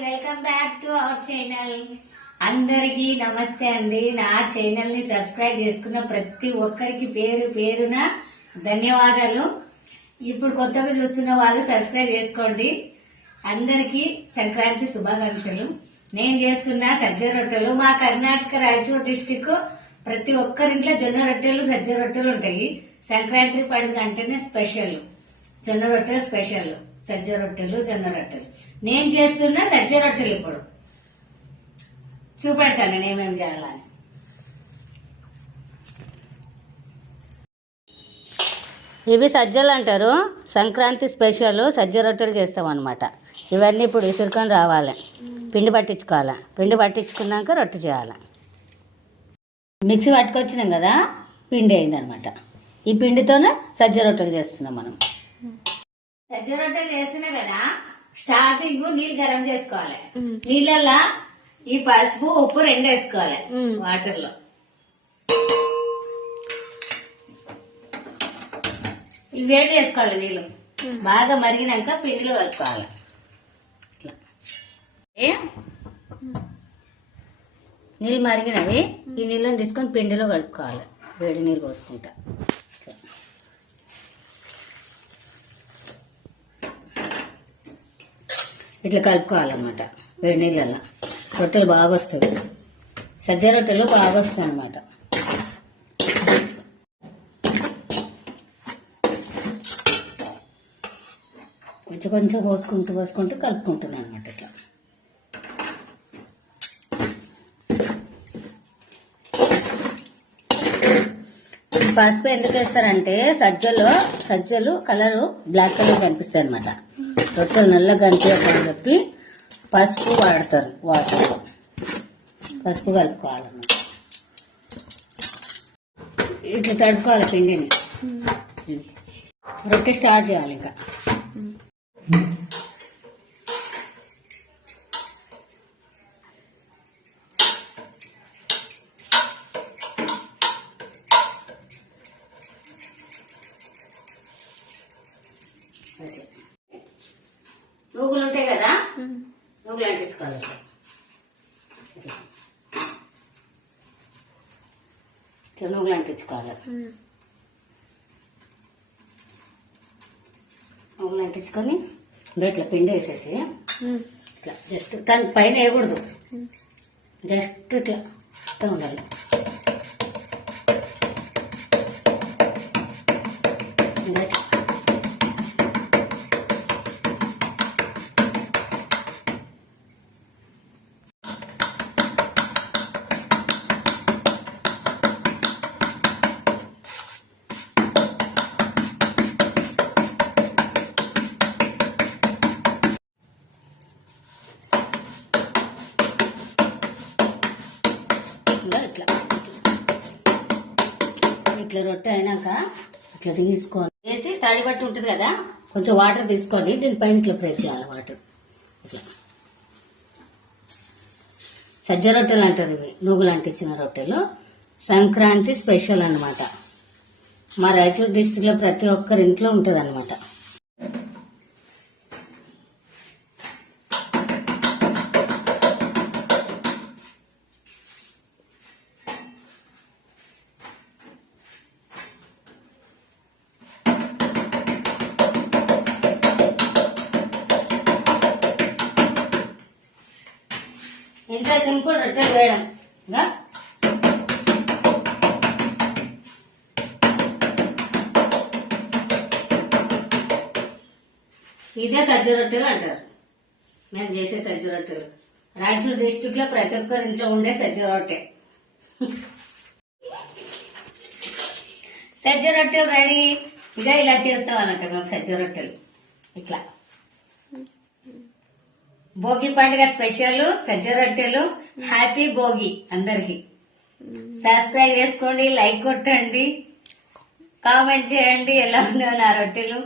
Welcome back to our channel. అందరికి నమస్తే అండి. నా ఛానల్ ని సబ్స్క్రైబ్ చేసుకున్న ప్రతి ఒక్కరికి పేరు పేరున ధన్యవాదాలు. ఇప్పుడు కొత్తగా చూస్తున్న వాళ్ళు సబ్స్క్రైబ్ చేసుకోండి. అందరికి సంక్రాంతి శుభాకాంక్షలు. నేను చేస్తున్న సజ్జ రొట్టెలు మా కర్ణాటక రాయచూర్ డిస్టిక్ ప్రతి ఒక్కరింట్లో జొన్న రొట్టెలు సజ్జ రొట్టెలు ఉంటాయి. సంక్రాంతి పండుగ అంటేనే స్పెషల్. జొన్న రొట్టెలు స్పెషల్, సజ్జ రొట్టెలు జొన్న రొట్టెలు. నేను చేస్తున్న సజ్జ రొట్టెలు ఇప్పుడు చూపెడతాను నేనేమేం చేయాలని. ఇవి సజ్జలు అంటారు. సంక్రాంతి స్పెషల్ సజ్జ రొట్టెలు చేస్తాం అనమాట. ఇవన్నీ ఇప్పుడు విసురుకొని రావాలి, పిండి పట్టించుకోవాలి. పిండి పట్టించుకున్నాక రొట్టె చేయాలి. మిక్సీ పట్టుకొచ్చినాం కదా, పిండి అయిందనమాట. ఈ పిండితోనే సజ్జ రొట్టెలు చేస్తున్నాం మనం. సజ్జ రొట్టెలు చేస్తున్నా కదా, స్టార్టింగ్ నీళ్ళు గరం చేసుకోవాలి. నీళ్ళల్లో ఈ పసుపు ఉప్పు రెండు వేసుకోవాలి వాటర్ లో. ఇవి వేడి చేసుకోవాలి. నీళ్ళు బాగా మరిగినాక పిండిలో కలుపుకోవాలి. నీళ్ళు మరిగినవి ఈ నీళ్ళని తీసుకొని పిండిలో కలుపుకోవాలి. వేడి నీళ్ళు పోసుకుంటా ఇట్లా కలుపుకోవాలన్నమాట. వేడి నీళ్ళల్లో రొట్టెలు బాగా వస్తాయి. సజ్జ రొట్టెలు బాగా వస్తాయి అన్నమాట. కొంచెం కొంచెం పోసుకుంటూ కలుపుకుంటున్నాను అనమాట. ఇట్లా పసుపు ఎందుకు వేస్తారంటే సజ్జలు కలరు బ్లాక్ కలర్ కనిపిస్తాయి అనమాట. రొట్టెలు నల్లగా కనిపించాలని చెప్పి పసుపు వాడతారు. వాటర్లో పసుపు కలుపుకోవాలన్నమాట. ఇట్లా తడుపుకోవాలి పిండిని. రొట్టె స్టార్ట్ చేయాలి. ఇంకా నూగులు ఉంటాయి కదా, నూగులు అంటించుకోవాలి. ఇట్లా నూగులు అంటించుకోవాలి. నూగులు అంటించుకొని ఇట్లా పిండి వేసేసి ఇట్లా జస్ట్ దాని పైన వేయకూడదు, జస్ట్ ఇట్లా ఉండాలి. ఇట్లా రొట్టె అయినాక ఇట్లా తీసుకొని వేసి తడి బట్టి ఉంటుంది కదా, కొంచెం వాటర్ తీసుకొని దీనిపైన ఇట్లా ప్రెస్ చేయాలి. వాటర్ ఇట్లా సజ్జ రొట్టెలు అంటారు. ఇవి నూగులు అంటించిన రొట్టెలు సంక్రాంతి స్పెషల్ అన్నమాట. మా రాయచూర్ డిస్టిక్ లో ప్రతి ఒక్కరి ఇంట్లో ఉంటుంది అనమాట. ఇంత సింపుల్ రొట్టెలు వేయడం. ఇదే సజ్జ రొట్టెలు అంటారు. మేము చేసే సజ్జ రొట్టెలు రాయచూర్ డిస్టిక్ లో ప్రతి ఒక్కరి ఇంట్లో ఉండే సజ్జ రొట్టె. సజ్జ రొట్టెలు రెడీ. ఇక ఇలా చేస్తాం అన్నట్టు మేము సజ్జ రొట్టెలు. ఇట్లా భోగి పండుగ స్పెషల్ సజ్జ రొట్టెలు. హ్యాపీ భోగి అందరికి. సబ్స్క్రైబ్ చేసుకోండి, లైక్ కొట్టండి, కామెంట్ చేయండి ఎలా ఉన్నాయో నా రొట్టెలు.